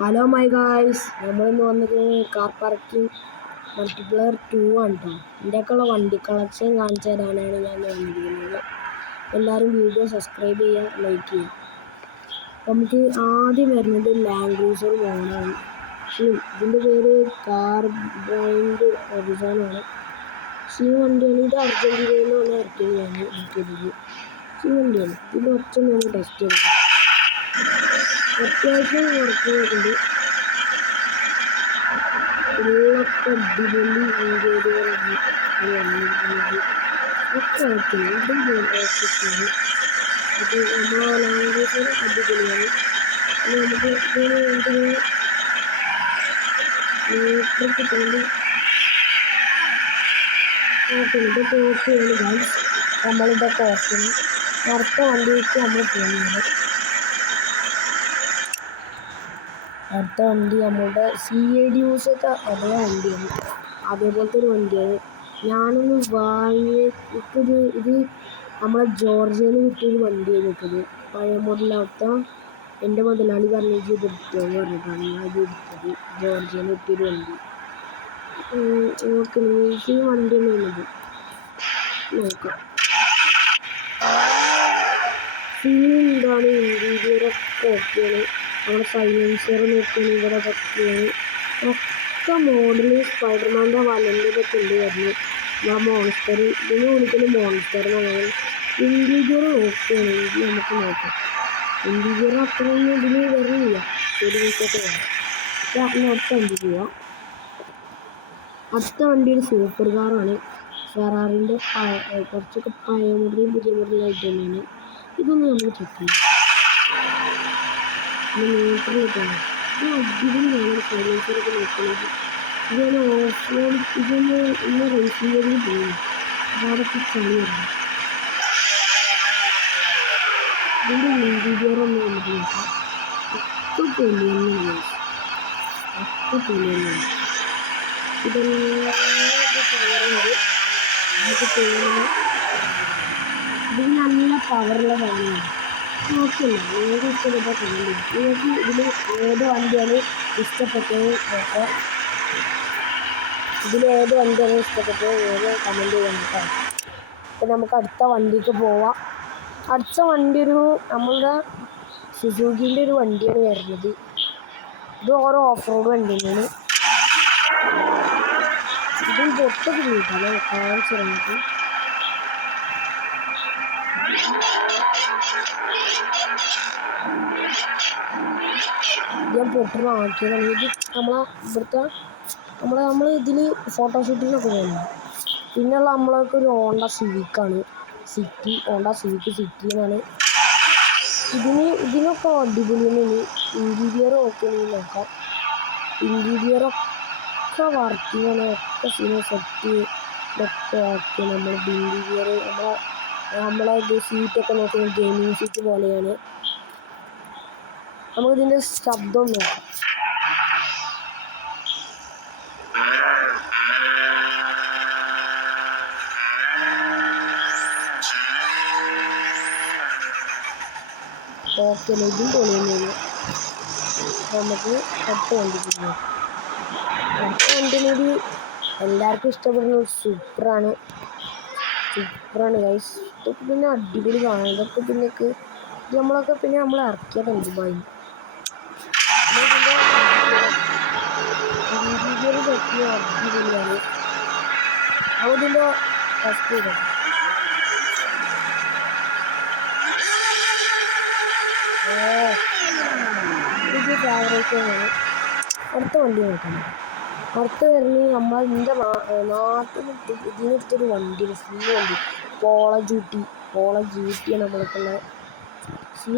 Hello my guys, നമ്മളിന്ന് വന്നത് car parking multiplayer 2 ആണ് കേട്ടോ. ഇതിൻ്റെയൊക്കെയുള്ള വണ്ടി കളക്ഷൻ കാണിച്ചു തരാനാണ് ഞാൻ വന്നിരിക്കുന്നത്. എല്ലാവരും വീഡിയോ സബ്സ്ക്രൈബ് ചെയ്യുക, ലൈക്ക് ചെയ്യുക. അപ്പോൾ നമുക്ക് ആദ്യം വരുന്നത് ലാൻഡ് ക്രൂസർ മോഡലാണ്. ഇതിൻ്റെ പേര് കാർ ബ്രാൻഡ് ഒറിസോണാണ്. ഈ വണ്ടിയാണ്. ഇത് അർജൻറ്റീനയിൽ നിന്നാണ് ഇറക്കിയത്. ഈ വണ്ടിയാണ്. ഇതിൻ്റെ ഒച്ച ഞാൻ ടെസ്റ്റ് ചെയ്തത്. അത്യാവശ്യം വർക്ക് ചെയ്തിട്ടുണ്ട്. ഉള്ളൊക്കെ അടിപൊളി ഇൻറ്റീരിയറാണ് വന്നിരിക്കുന്നത്. ഒക്കെ ഓക്കെയാണ്. ഇതും ഓക്കെയാണ്. അത് നമ്മളെ ലാംഗ്വേജ് അടിപൊളിയാണ്. നമുക്ക് ഇതിന് വേണ്ടി മീറ്റർ കിട്ടുന്നത് ഓക്കെയാണ്. ഇതൊക്കെ ഓക്കെയാണ് ഗൈസ്. നമ്മളിതൊക്കെ ഓക്കെയാണ്. അടുത്ത വണ്ടിക്ക് നമ്മൾ പോകുന്നത്. അടുത്ത വണ്ടി നമ്മളുടെ CAD യൂസൊക്കെ അതേ വണ്ടിയാണ്. അതേപോലത്തെ ഒരു വണ്ടിയാണ്. ഞാനൊന്ന് ഇത് നമ്മളെ ജോർജിയയിൽ കിട്ടിയൊരു വണ്ടിയാണ് കിട്ടത്. പഴയ മോഡലാവത്ത എൻ്റെ മുതലാളി പറഞ്ഞിട്ട് ഇത് എടുത്തോന്ന് പറഞ്ഞിട്ടാണ് ഞാൻ ഇത് എടുത്തത്. ജോർജിയയിൽ കിട്ടിയൊരു വണ്ടി. ഓക്കെ, ഈ വണ്ടി തന്നെയാണത്. നോക്കാം. എന്താണ് ഇൻറ്റീരിയറൊക്കെ ഓക്കെയാണ്. നമ്മുടെ സൈലൻസർ നോക്കുകയാണ്. ഇവിടെ പറ്റിയാണ് ഒക്കെ മോഡല് സ്പൈഡർമാൻ്റെ വലൻ്റെ ഇതൊക്കെ ഉണ്ട് വരുന്നത്. നമ്മളെ മോൺസ്റ്റർ ഇതിന് വിളിക്കുന്നത് മോൺസ്റ്റർ എന്നാണ്. ഇൻറ്റീരിയർ ഓക്കെയാണ്. ഇത് നമുക്ക് നോക്കാം. ഇൻറ്റീരിയർ അത്രയൊന്നും ഇതിന് വരുന്നില്ല. ഒരു ദിവസമൊക്കെ വേണം. അടുത്ത വണ്ടി പോവാം. അടുത്ത വണ്ടി ഒരു സൂപ്പർ കാറാണ്. ഫെറാറിൻ്റെ കുറച്ചൊക്കെ പഴയ മോഡലും പുതിയ മോഡലായിട്ട് തന്നെയാണ്. ഇതൊന്ന് നമുക്ക് ചെക്ക് ചെയ്യാം. മീറ്ററിലിട്ടാണ് ഇത് അടിപൊളിയാണ്. സൈലൻസറൊക്കെ നോക്കുന്നത്. ഇതൊന്ന് ഓഫ് റോഡ് ഇന്ന് റേസിംഗ് ചെയ്ത് പോകുന്നു. അവിടേക്ക് ചളിയാണ്. ഇതിൻ്റെ ഇൻറ്റീരിയറൊന്നും നമുക്ക് നോക്കാം. ഒക്കെ പൊളിയാണ്. ഇതെല്ലാം പവറുണ്ട്. നമുക്ക് ചെയ്യുന്നത് ഇതിന് നല്ല പവറുള്ള സാധനമാണ്. നോക്കില്ല, നിങ്ങൾക്ക് ഇഷ്ടപ്പെട്ട കമൻറ്റ്. നിങ്ങൾക്ക് ഇതിൽ ഏത് വണ്ടിയാണ് ഇഷ്ടപ്പെട്ടത് നോക്കാം. ഏത് കമൻറ്റ് ചെയ്യാൻ കേട്ടോ. അപ്പം നമുക്ക് അടുത്ത വണ്ടിക്ക് പോവാം. അടുത്ത വണ്ടി നമ്മളുടെ സുസുക്കിൻ്റെ ഒരു വണ്ടിയാണ് വരുന്നത്. ഇത് ഓരോ ഓഫ് റോഡ് വണ്ടി തന്നെയാണ്. ഇതും പൊട്ടൊക്കെ ചെയ്തിട്ടാണ് കാണിച്ചിറങ്ങിയിട്ട്. ഞാൻ പൊട്ടണ ആക്കിയതാണ്. ഇത് ഇവിടുത്തെ നമ്മൾ ഇതിൽ ഫോട്ടോഷൂട്ടിനൊക്കെ പോകുന്നത്. പിന്നെയുള്ള നമ്മളൊക്കെ ഒരു ഹോണ്ട സിവിക്കാണ്. ഹോണ്ട സിവിക്ക് സിറ്റി എന്നാണ്. ഇതിനൊക്കെ അടിപൊളിയാണ്. ഇൻറ്റീരിയർ ഓക്കെ നോക്കാം. ഇൻറ്റീരിയറൊക്കെ വർക്കിങ്ങാണ്. ഒക്കെ സെറ്റ് ഇതൊക്കെ ഓക്കെ. നമ്മളുടെ ഇൻറ്റീരിയർ നമ്മളെ ഇത് സീറ്റൊക്കെ നോക്കുന്നത് ഗെയിമിങ് സീറ്റ് പോലെയാണ്. നമുക്കിതിൻ്റെ ശബ്ദം നോക്കാം. ഓക്കെ, ഇതും പൊളിയുന്നില്ല. നമുക്ക് അടുത്ത വണ്ടി പോകുന്നു. അടുത്ത വണ്ടിനൊരു എല്ലാവർക്കും ഇഷ്ടപ്പെടുന്ന ഒരു സൂപ്പറാണ് ഗൈസ്. ഇതൊക്കെ പിന്നെ അടിപൊളി കാണാം. ഇതൊക്കെ നമ്മൾ ഇറക്കിയതാണ് ദുബായിൽ. ഇൻറ്റീരിയർ പറ്റിയ അടിപൊളിയാണ്. അതിൻ്റെ ടെസ്റ്റ് ചെയ്തത്. ഇത് ഫേവറേറ്റാണ്. അടുത്ത വണ്ടി നോക്കണം. അടുത്ത വരുന്നത് എൻ്റെ നാട്ടിൽ ഇതിനെടുത്തൊരു വണ്ടിയാണ്. വണ്ടി പോള ജൂട്ടിയാണ് നമ്മൾക്കുള്ളത്.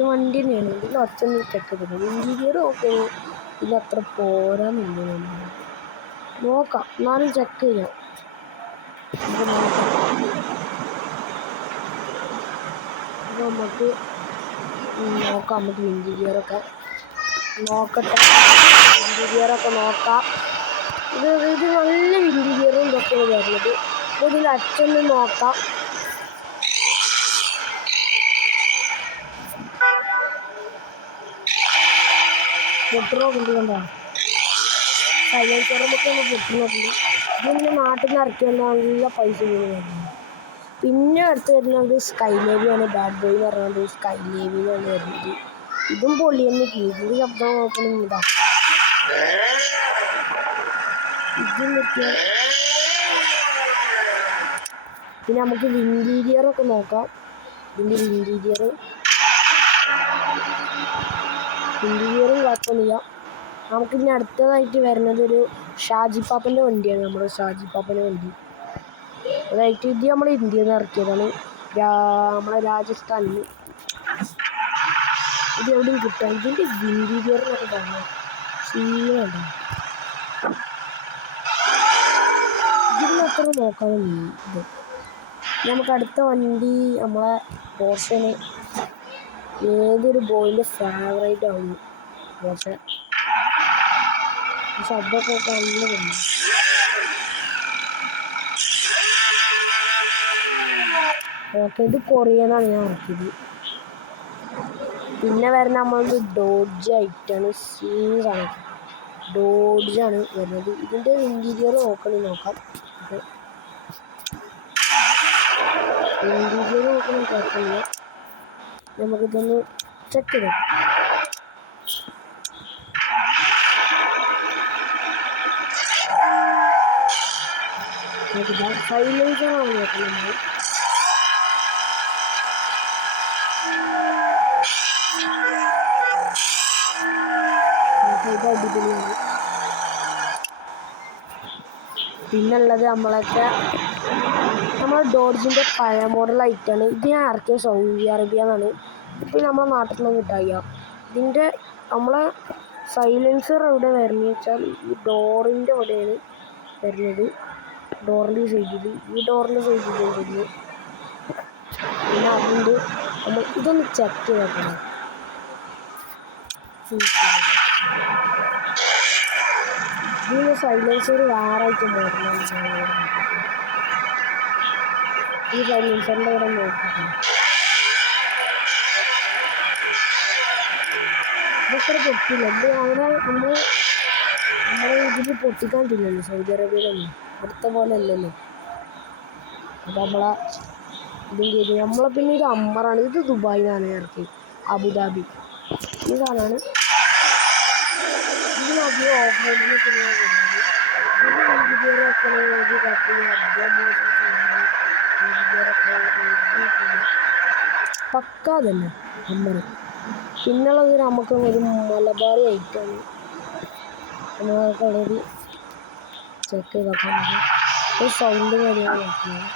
വണ്ടി തന്നെയാണ്. ഇതിൽ ഒറ്റൊന്നും ചെക്ക് ചെയ്തത്. Interior okay. ഇതിലത്ര പോരാന്നില്ല. നോക്കാം, എന്നാലും ചെക്ക് ചെയ്യാം. നമുക്ക് ഇൻറ്റീരിയറൊക്കെ നോക്കട്ടെ. ഇൻറ്റീരിയറൊക്കെ നോക്കാം. ഇത് നല്ല ഇൻറ്റീരിയറും ഇതൊക്കെയാണ് വരുന്നത്. അപ്പോൾ ഇതിൽ അച്ഛനും നോക്കാം. പൊട്ടു നോക്കുന്നുണ്ട് കണ്ടോ സൈലൻസറൊക്കെ ഒന്ന് പൊട്ടു നോക്കുന്നുണ്ട് ഇതിങ്ങനെ നാട്ടിൽ നിന്ന് ഇറക്കി വന്നാൽ നല്ല പൈസ പോകുന്നു പിന്നെ അടുത്ത് വരുന്നത് സ്കൈ നേവിയാണ് ബാഡ് ബോയ് എന്ന് പറഞ്ഞത് സ്കൈ നേവിന്നാണ് വരുന്നത് ഇതും പൊള്ളിയെന്ന് ഇതിൻ്റെ ശബ്ദം നോക്കണമെങ്കിൽ ഇതാ ഇതും നിർത്തിയ പിന്നെ നമുക്ക് വിൻറ്റീരിയറൊക്കെ നോക്കാം ഇതിൻ്റെ വിൻറ്റീരിയറും കുഴപ്പമൊന്നുമില്ല നമുക്കിനി അടുത്തതായിട്ട് വരുന്നത് ഒരു ഷാജി പാപ്പൻ്റെ വണ്ടിയാണ് നമ്മുടെ ഷാജി പാപ്പൻ്റെ വണ്ടി അതായിട്ട് ഇത് നമ്മൾ ഇന്ത്യയിൽ നിന്ന് ഇറക്കിയതാണ് നമ്മളെ രാജസ്ഥാനിൽ ഇത് എവിടെയും കിട്ടാം ഇതിൻ്റെ വിൻറ്റീരിയർ എന്നൊക്കെ പറഞ്ഞു സീനുണ്ട് ഇതിന് അത്ര നോക്കാനൊന്നും ഇത് നമുക്ക് അടുത്ത വണ്ടി നമ്മളെ പോർഷന് ഏതൊരു ബോയിൻ്റെ ഫേവറേറ്റ് ആവുന്നു പോർഷൻ ശബ്ദമൊക്കെ നല്ല വന്നു ഓക്കെ ഇത് കൊറിയനാണ് ഞാൻ ഇറക്കിയത് പിന്നെ വരുന്ന നമ്മളത് ഡോഡ്ജ് ആയിട്ടാണ് സീനാണ് ഡോഡ്ജാണ് വരുന്നത് ഇതിൻ്റെ ഇൻറ്റീരിയർ നോക്കാം ഇൻറ്റീരിയർ നോക്കണ കുഴപ്പമില്ല നമുക്കിതൊന്ന് ചെക്ക് ചെയ്താം സൈലൻസറാണ് നോക്കുന്നത് ഇത് അടിപൊളിയാണ് പിന്നുള്ളത് നമ്മളെ ഡോഡ്ജിൻ്റെ പഴയ മോഡലായിട്ടാണ് ഇത് ഞാൻ ഇറക്കിയ സൗദി അറേബ്യ എന്നാണ് ഇപ്പോൾ നമ്മളെ നാട്ടിൽ നിന്ന് കിട്ടായ ഇതിൻ്റെ നമ്മളെ സൈലൻസർ എവിടെ വരുന്നത് വെച്ചാൽ ഈ ഡോറിൻ്റെ അവിടെയാണ് വരുന്നത് ഡോറിൻ്റെ സൈഡിൽ ഈ ഡോറിൻ്റെ സൈഡിൽ വരുന്നത് പിന്നെ അതുകൊണ്ട് നമ്മൾ ഇതൊന്ന് ചെക്ക് ചെയ്തേക്കണം ഇതിന് സൈലൻസർ വേറെ ആയിട്ട് മോഡലാണ് ഈ സൈലൻസറിൻ്റെ ഇവിടെ നോക്കിയിട്ട് ഇതൊക്കെ പൊട്ടില്ല ഇത് അവിടെ നമ്മളെ ഇതിൽ പൊട്ടിക്കാൻ പറ്റില്ലല്ലോ സൗദി അറേബ്യയിലൊന്നും അടുത്ത പോലെ അല്ലല്ലോ അപ്പോൾ ഇതും ചെയ്തു നമ്മളെ പിന്നെ ഇത് അമ്പറാണ് ഇത് ദുബായിലാണ് ഇറക്കി അബുദാബി ഈ സാധനമാണ് ഇതിനധികം ഓഫ് റോഡിനൊക്കെ പക്കാ തന്നെ അമ്പറ് പിന്നുള്ളത് നമുക്ക് ഒരു മലബാറി ഐറ്റാണ് നമുക്ക് വളരെ ചെക്ക് ചെയ്ത് നോക്കാൻ പറ്റും ഒരു സൗണ്ട് കാര്യമാണ് നോക്കുന്നത്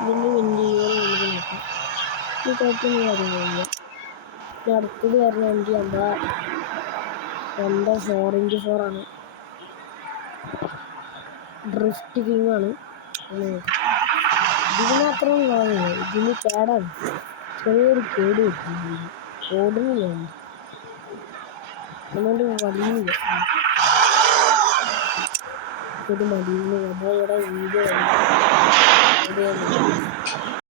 ഇതിൻ്റെ വണ്ടികൾ നമുക്ക് നോക്കാം ഈ കുഴപ്പമൊന്നും കാര്യങ്ങളില്ല പിന്നെ അടുത്തത് വരുന്ന വണ്ടി നമ്മുടെ 4x4 ആണ് ഡ്രിഫ്റ്റ് കിങ് ആണ് ഇതിന് അത്രയും കാണുന്നില്ല ഇതിന് കേടാണ് ചെറിയൊരു കേട് കിട്ടുന്നു ഓടുന്നില്ല അതുകൊണ്ട് വലിയ ഒരു മടിയിൽ നമ്മളിവിടെ വീഡിയോ